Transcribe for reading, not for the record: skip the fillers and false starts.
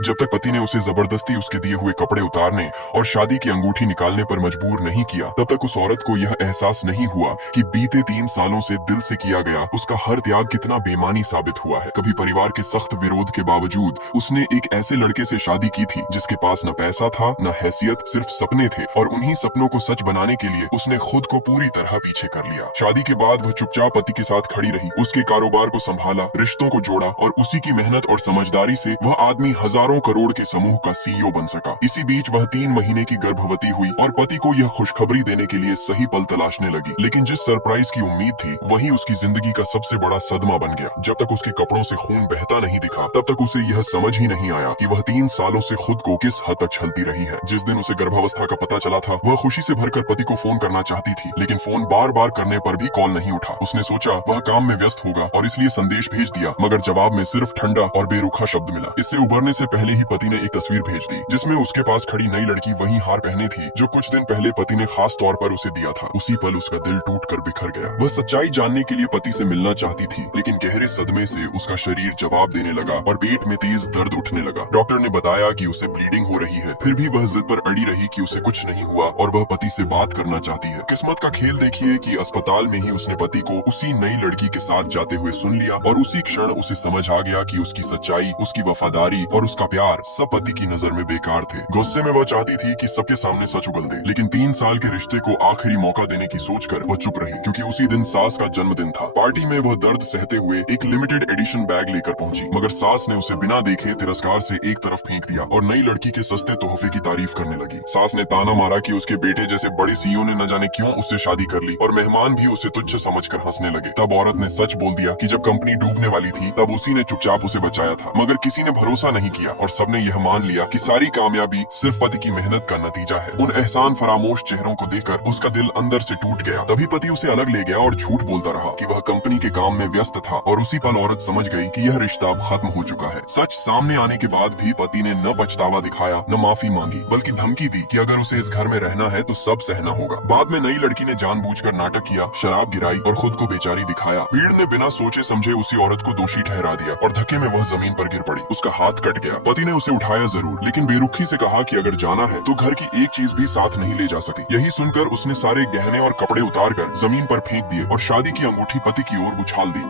जब तक पति ने उसे जबरदस्ती उसके दिए हुए कपड़े उतारने और शादी की अंगूठी निकालने पर मजबूर नहीं किया, तब तक उस औरत को यह एहसास नहीं हुआ कि बीते 3 सालों से दिल से किया गया उसका हर त्याग कितना बेमानी साबित हुआ है। कभी परिवार के सख्त विरोध के बावजूद उसने एक ऐसे लड़के से शादी की थी जिसके पास न पैसा था न हैसियत, सिर्फ सपने थे, और उन्हीं सपनों को सच बनाने के लिए उसने खुद को पूरी तरह पीछे कर लिया। शादी के बाद वह चुपचाप पति के साथ खड़ी रही, उसके कारोबार को संभाला, रिश्तों को जोड़ा, और उसी की मेहनत और समझदारी से वह आदमी हजारों करोड़ के समूह का सीईओ बन सका। इसी बीच वह 3 महीने की गर्भवती हुई और पति को यह खुशखबरी देने के लिए सही पल तलाशने लगी। लेकिन जिस सरप्राइज की उम्मीद थी वही उसकी जिंदगी का सबसे बड़ा सदमा बन गया। जब तक उसके कपड़ों से खून बहता नहीं दिखा तब तक उसे यह समझ ही नहीं आया कि वह 3 सालों से खुद को किस हद तक छलती रही है। जिस दिन उसे गर्भावस्था का पता चला था वह खुशी से भरकर पति को फोन करना चाहती थी, लेकिन फोन बार बार करने पर भी कॉल नहीं उठा। उसने सोचा वह काम में व्यस्त होगा और इसलिए संदेश भेज दिया, मगर जवाब में सिर्फ ठंडा और बेरुखा शब्द मिला। इससे उबरने से पहले ही पति ने एक तस्वीर भेज दी जिसमें उसके पास खड़ी नई लड़की वही हार पहने थी जो कुछ दिन पहले पति ने खास तौर पर उसे दिया था। उसी पल उसका दिल टूटकर बिखर गया। वह सच्चाई जानने के लिए पति से मिलना चाहती थी, लेकिन गहरे सदमे से उसका शरीर जवाब देने लगा और पेट में तेज दर्द उठने लगा। डॉक्टर ने बताया कि उसे ब्लीडिंग हो रही है, फिर भी वह जिद पर अड़ी रही कि उसे कुछ नहीं हुआ और वह पति से बात करना चाहती है। किस्मत का खेल देखिए कि अस्पताल में ही उसने पति को उसी नई लड़की के साथ जाते हुए सुन लिया और उसी क्षण उसे समझ आ गया कि उसकी सच्चाई, उसकी वफादारी और उसका प्यार सब पति की नजर में बेकार थे। गुस्से में वह चाहती थी कि सबके सामने सच उगल दे, लेकिन 3 साल के रिश्ते को आखिरी मौका देने की सोचकर वह चुप रही, क्योंकि उसी दिन सास का जन्मदिन था। पार्टी में वह दर्द सहते हुए एक लिमिटेड एडिशन बैग लेकर पहुंची, मगर सास ने उसे बिना देखे तिरस्कार से एक तरफ फेंक दिया और नई लड़की के सस्ते तोहफे की तारीफ करने लगी। सास ने ताना मारा कि उसके बेटे जैसे बड़े सीईओ ने न जाने क्यों उससे शादी कर ली और मेहमान भी उसे तुच्छ समझकर हंसने लगे। तब औरत ने सच बोल दिया कि जब कंपनी डूबने वाली थी तब उसी ने चुपचाप उसे बचाया था, मगर किसी ने भरोसा नहीं किया और सबने यह मान लिया कि सारी कामयाबी सिर्फ पति की मेहनत का नतीजा है। उन एहसान फरामोश चेहरों को देखकर उसका दिल अंदर से टूट गया। तभी पति उसे अलग ले गया और झूठ बोलता रहा कि वह कंपनी के काम में व्यस्त था, और उसी पल औरत समझ गई कि यह रिश्ता अब खत्म हो चुका है। सच सामने आने के बाद भी पति ने न पछतावा दिखाया न माफी मांगी, बल्कि धमकी दी कि अगर उसे इस घर में रहना है तो सब सहना होगा। बाद में नई लड़की ने जानबूझकर नाटक किया, शराब गिराई और खुद को बेचारी दिखाया। भीड़ ने बिना सोचे समझे उसी औरत को दोषी ठहरा दिया और धक्के में वह जमीन पर गिर पड़ी। उसका हाथ कट गया। पति ने उसे उठाया जरूर, लेकिन बेरुखी से कहा कि अगर जाना है तो घर की एक चीज भी साथ नहीं ले जा सकती। यही सुनकर उसने सारे गहने और कपड़े उतारकर जमीन पर फेंक दिए और शादी की अंगूठी पति की ओर उछाल दी।